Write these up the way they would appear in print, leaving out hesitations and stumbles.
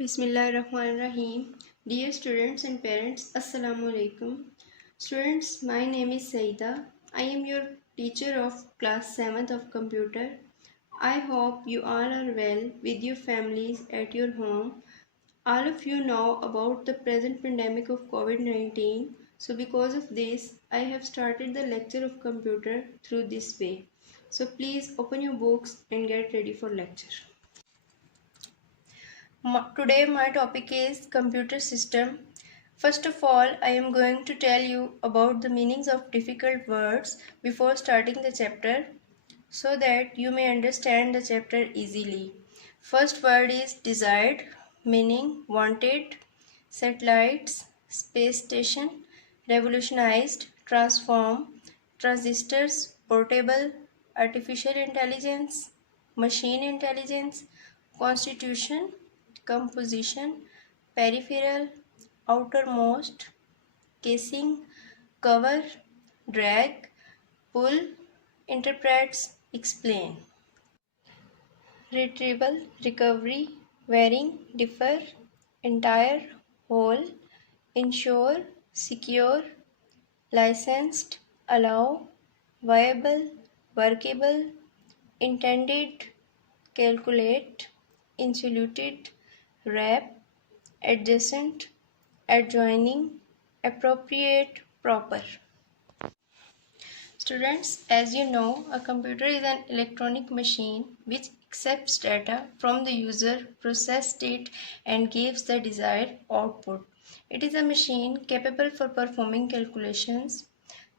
Bismillahirrahmanirrahim. Dear students and parents, Assalamu alaikum. Students, my name is Saida. I am your teacher of class 7th of computer. I hope you all are well with your families at your home. All of you know about the present pandemic of COVID-19. So because of this, I have started the lecture of computer through this way. So please open your books and get ready for lecture. Today my topic is computer system. First of all, I am going to tell you about the meanings of difficult words before starting the chapter so that you may understand the chapter easily. First word is desired, meaning wanted, satellites, space station, revolutionized, transform, transistors, portable, artificial intelligence, machine intelligence, constitution, composition, peripheral, outermost, casing, cover, drag, pull, interprets, explain. Retrieval, recovery, varying, differ, entire, whole, insure, secure, licensed, allow, viable, workable, intended, calculate, insulated, wrap, adjacent, adjoining, appropriate, proper. Students, as you know, a computer is an electronic machine which accepts data from the user, processes it, and gives the desired output. It is a machine capable for performing calculations.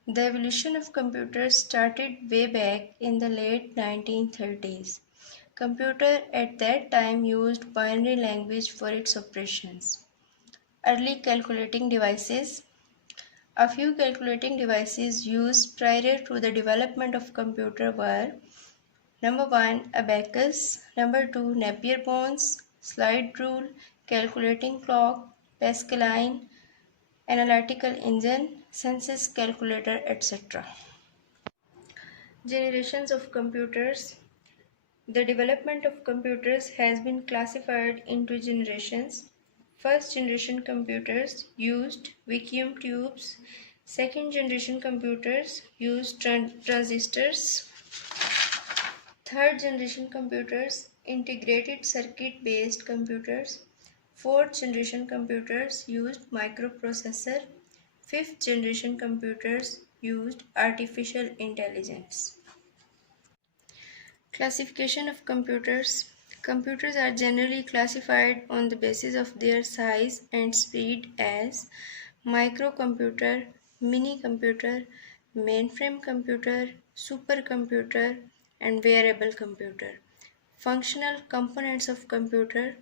The evolution of computers started way back in the late 1930s. Computer at that time used binary language for its operations. Early calculating devices. A few calculating devices used prior to the development of computer were number 1 abacus, number 2 Napier bones, slide rule, calculating clock, Pascaline, analytical engine, census calculator, etc. Generations of computers. The development of computers has been classified into generations. First generation computers used vacuum tubes. Second generation computers used transistors. Third generation computers integrated circuit based computers. Fourth generation computers used microprocessor. Fifth generation computers used artificial intelligence. Classification of computers. Computers are generally classified on the basis of their size and speed as microcomputer, mini computer, mainframe computer, supercomputer, and wearable computer. Functional components of computer.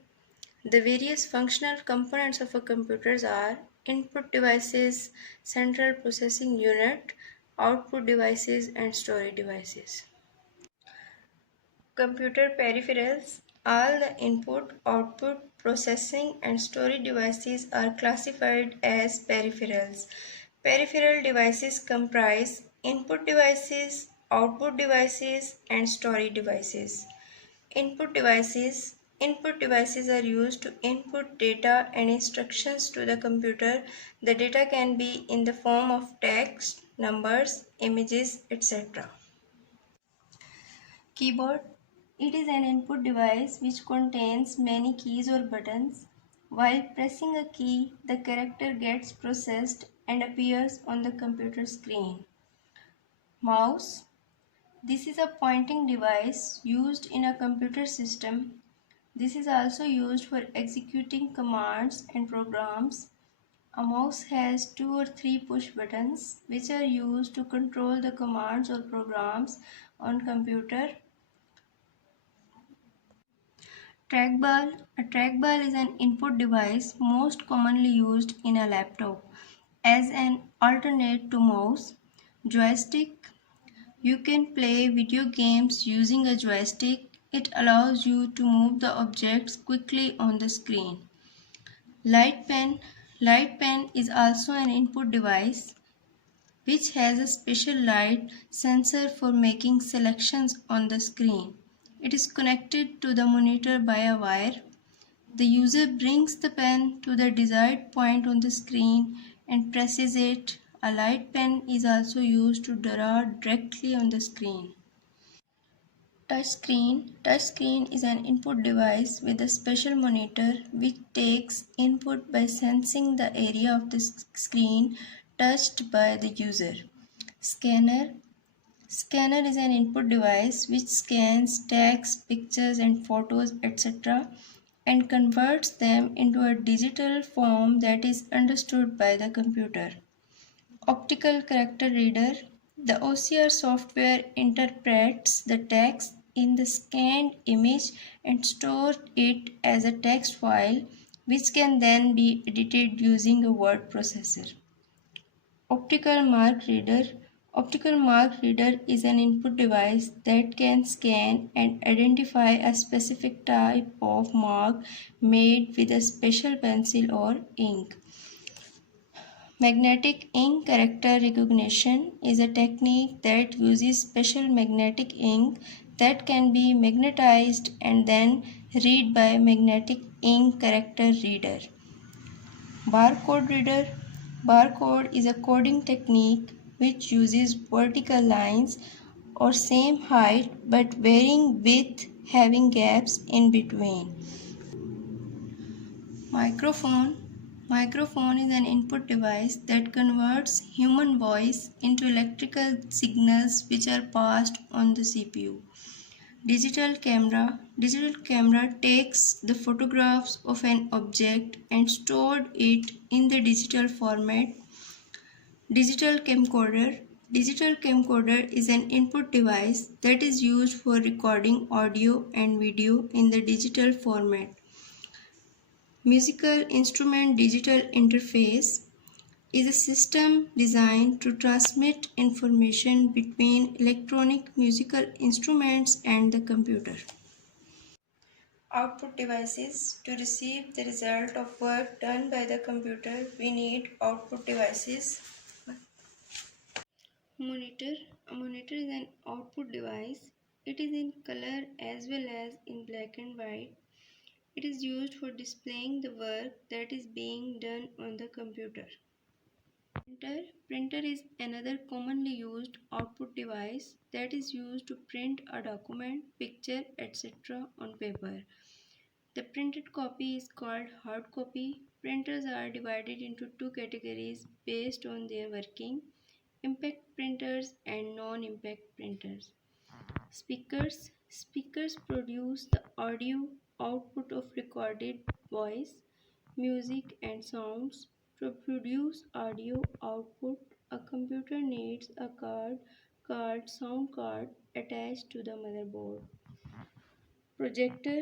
The various functional components of a computer are input devices, central processing unit, output devices, and storage devices. Computer peripherals. All the input, output, processing, and storage devices are classified as peripherals. Peripheral devices comprise input devices, output devices, and storage devices. Input devices. Input devices are used to input data and instructions to the computer. The data can be in the form of text, numbers, images, etc. Keyboard. It is an input device which contains many keys or buttons. While pressing a key, the character gets processed and appears on the computer screen. Mouse. This is a pointing device used in a computer system. This is also used for executing commands and programs. A mouse has 2 or 3 push buttons which are used to control the commands or programs on computer. Trackball. A trackball is an input device most commonly used in a laptop as an alternate to mouse. Joystick. You can play video games using a joystick. It allows you to move the objects quickly on the screen. Light pen. Light pen is also an input device which has a special light sensor for making selections on the screen. It is connected to the monitor by a wire. The user brings the pen to the desired point on the screen and presses it. A light pen is also used to draw directly on the screen. Touchscreen. Touchscreen is an input device with a special monitor which takes input by sensing the area of the screen touched by the user. Scanner. Scanner is an input device which scans text, pictures and photos etc. and converts them into a digital form that is understood by the computer. Optical character reader. The OCR software interprets the text in the scanned image and stores it as a text file which can then be edited using a word processor. Optical mark reader. Optical mark reader is an input device that can scan and identify a specific type of mark made with a special pencil or ink. Magnetic ink character recognition is a technique that uses special magnetic ink that can be magnetized and then read by a magnetic ink character reader. Barcode reader. Barcode is a coding technique which uses vertical lines or same height but varying width having gaps in between. Microphone. Microphone is an input device that converts human voice into electrical signals which are passed on the CPU. Digital camera. Digital camera takes the photographs of an object and stored it in the digital format. Digital camcorder. Digital camcorder is an input device that is used for recording audio and video in the digital format. Musical instrument digital interface is a system designed to transmit information between electronic musical instruments and the computer. Output devices. To receive the result of work done by the computer, we need output devices. Monitor. A monitor is an output device. It is in color as well as in black and white. It is used for displaying the work that is being done on the computer. Printer. Printer is another commonly used output device that is used to print a document, picture, etc. on paper. The printed copy is called hard copy. Printers are divided into two categories based on their working: impact printers and non-impact printers. Speakers. Speakers produce the audio output of recorded voice, music and sounds. To produce audio output, a computer needs a sound card attached to the motherboard. Projector.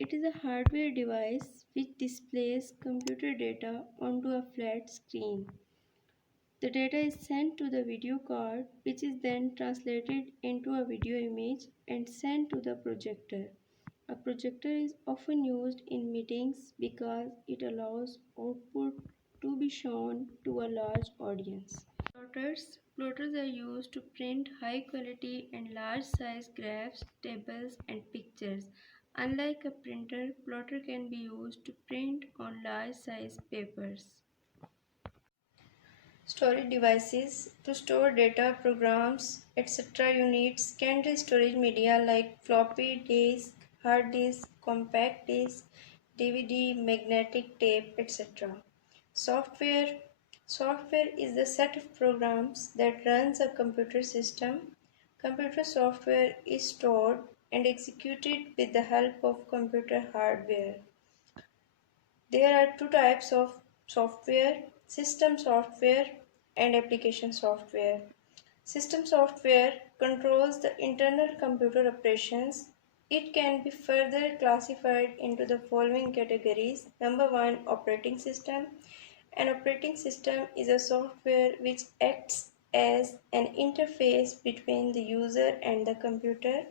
It is a hardware device which displays computer data onto a flat screen. The data is sent to the video card, which is then translated into a video image and sent to the projector. A projector is often used in meetings because it allows output to be shown to a large audience. Plotters. Plotters are used to print high quality and large size graphs, tables, and pictures. Unlike a printer, plotter can be used to print on large size papers. Storage devices. To store data, programs, etc. you need secondary storage media like floppy disk, hard disk, compact disk, DVD, magnetic tape, etc. Software. Software is the set of programs that runs a computer system. Computer software is stored and executed with the help of computer hardware. There are two types of software: system software and application software. System software controls the internal computer operations. It can be further classified into the following categories. Number 1, operating system. An operating system is a software which acts as an interface between the user and the computer.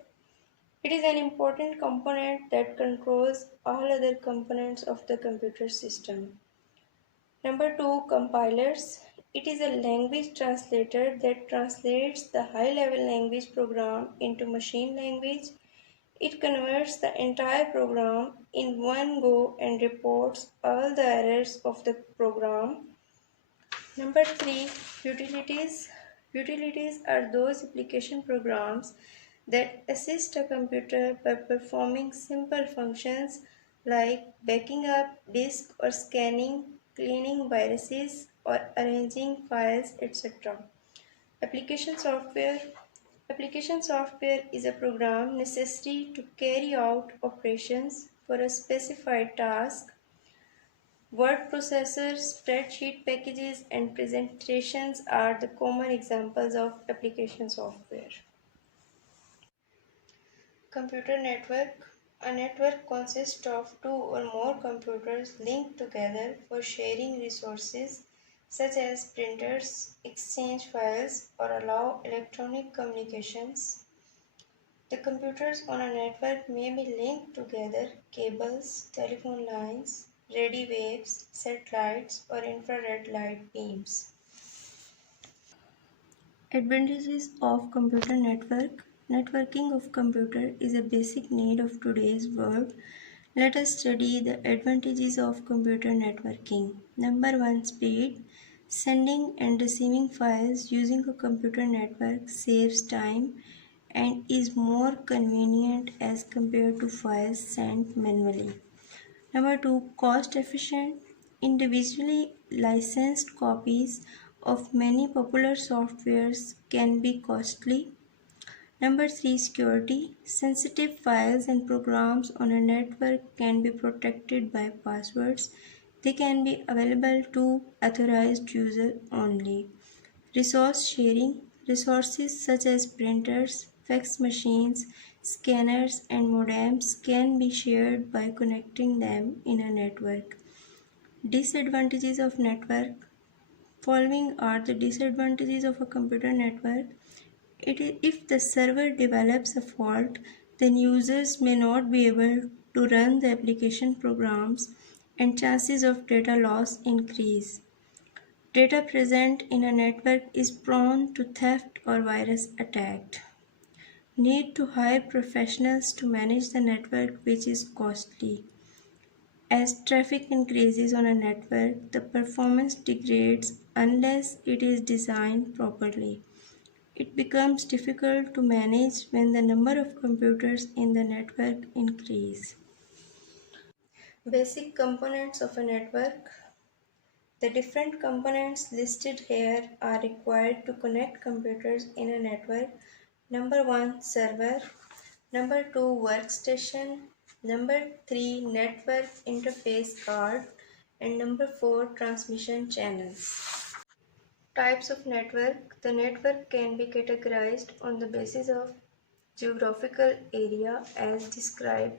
It is an important component that controls all other components of the computer system. Number 2, compilers. It is a language translator that translates the high-level language program into machine language. It converts the entire program in one go and reports all the errors of the program. Number 3, utilities. Utilities are those application programs that assist a computer by performing simple functions like backing up disk or scanning, cleaning viruses, or arranging files, etc. Application software. Application software is a program necessary to carry out operations for a specified task. Word processors, spreadsheet packages, and presentations are the common examples of application software. Computer network. A network consists of two or more computers linked together for sharing resources such as printers, exchange files, or allow electronic communications. The computers on a network may be linked together cables, telephone lines, radio waves, satellites, or infrared light beams. Advantages of computer network. Networking of computer is a basic need of today's world. Let us study the advantages of computer networking. Number 1, speed. Sending and receiving files using a computer network saves time and is more convenient as compared to files sent manually. Number 2, cost efficient. Individually licensed copies of many popular softwares can be costly. Number 3, security. Sensitive files and programs on a network can be protected by passwords. They can be available to authorized users only. Resource sharing. Resources such as printers, fax machines, scanners, and modems can be shared by connecting them in a network. Disadvantages of network. Following are the disadvantages of a computer network. If the server develops a fault, then users may not be able to run the application programs and chances of data loss increase. Data present in a network is prone to theft or virus attack. Need to hire professionals to manage the network, which is costly. As traffic increases on a network, the performance degrades unless it is designed properly. It becomes difficult to manage when the number of computers in the network increase. Basic components of a network. The different components listed here are required to connect computers in a network. Number 1, server. Number 2, workstation. Number 3, network interface card. And number 4, transmission channels. Types of network. The network can be categorized on the basis of geographical area as described.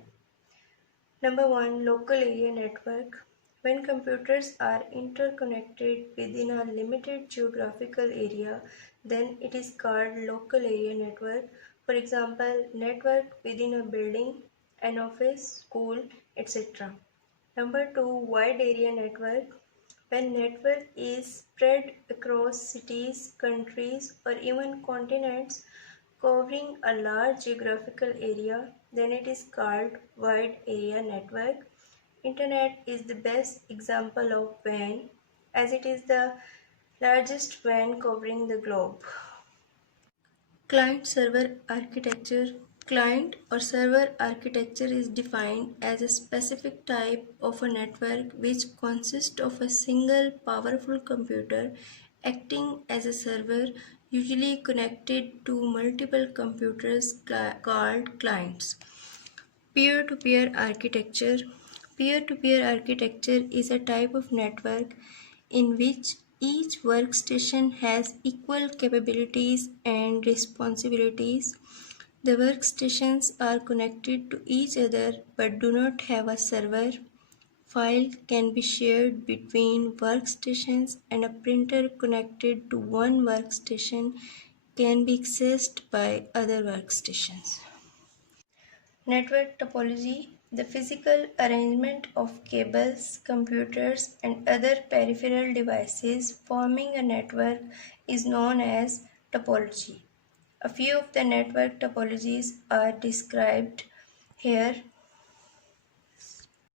Number 1, local area network. When computers are interconnected within a limited geographical area, then it is called local area network. For example, network within a building, an office, school, etc. Number 2, wide area network. When network is spread across cities, countries, or even continents, covering a large geographical area, then it is called wide area network. Internet is the best example of WAN as it is the largest WAN covering the globe. Client server architecture. Client or server architecture is defined as a specific type of a network which consists of a single powerful computer acting as a server, usually connected to multiple computers called clients. Peer-to-peer architecture. Peer-to-peer architecture is a type of network in which each workstation has equal capabilities and responsibilities. The workstations are connected to each other but do not have a server. File can be shared between workstations, and a printer connected to one workstation can be accessed by other workstations. Network topology. The physical arrangement of cables, computers, and other peripheral devices forming a network is known as topology. A few of the network topologies are described. Here